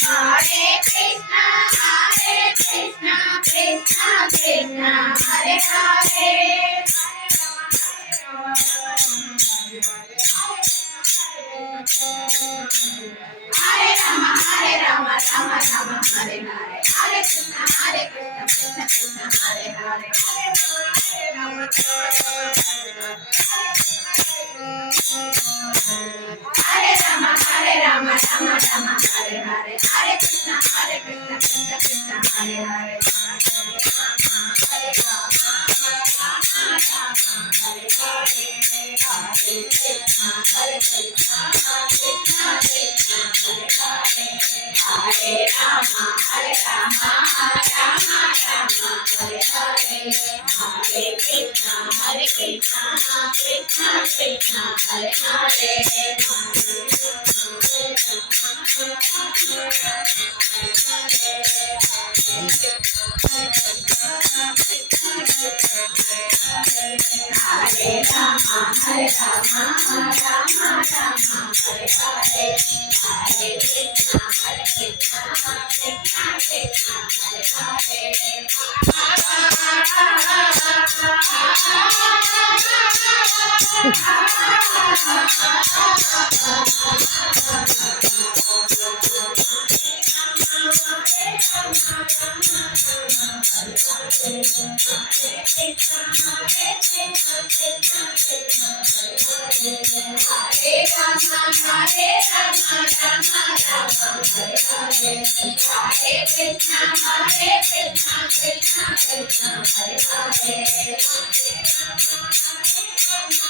Hare Krishna, Krishna Krishna, Hare Hare. Hare Rama, Rama Rama, Hare Hare. Hare Krishna, Krishna Krishna, Hare Hare. Hare Rama, Rama Rama, Hare Hare. Hare Krishna, Krishna Krishna, Hare Hare. Hare Rama, Hare Hare. Hare Krishna, Krishna Krishna, Hare Hare. Hare Rama, Rama Rama, Hare Hare. Hare Krishna, Krishna Krishna, Hare Hare. Hare Rama, Rama Rama, Hare Hare. Hare Krishna, Krishna Krishna, Hare Hare. Hare Krishna, Krishna Krishna, Hare Hare.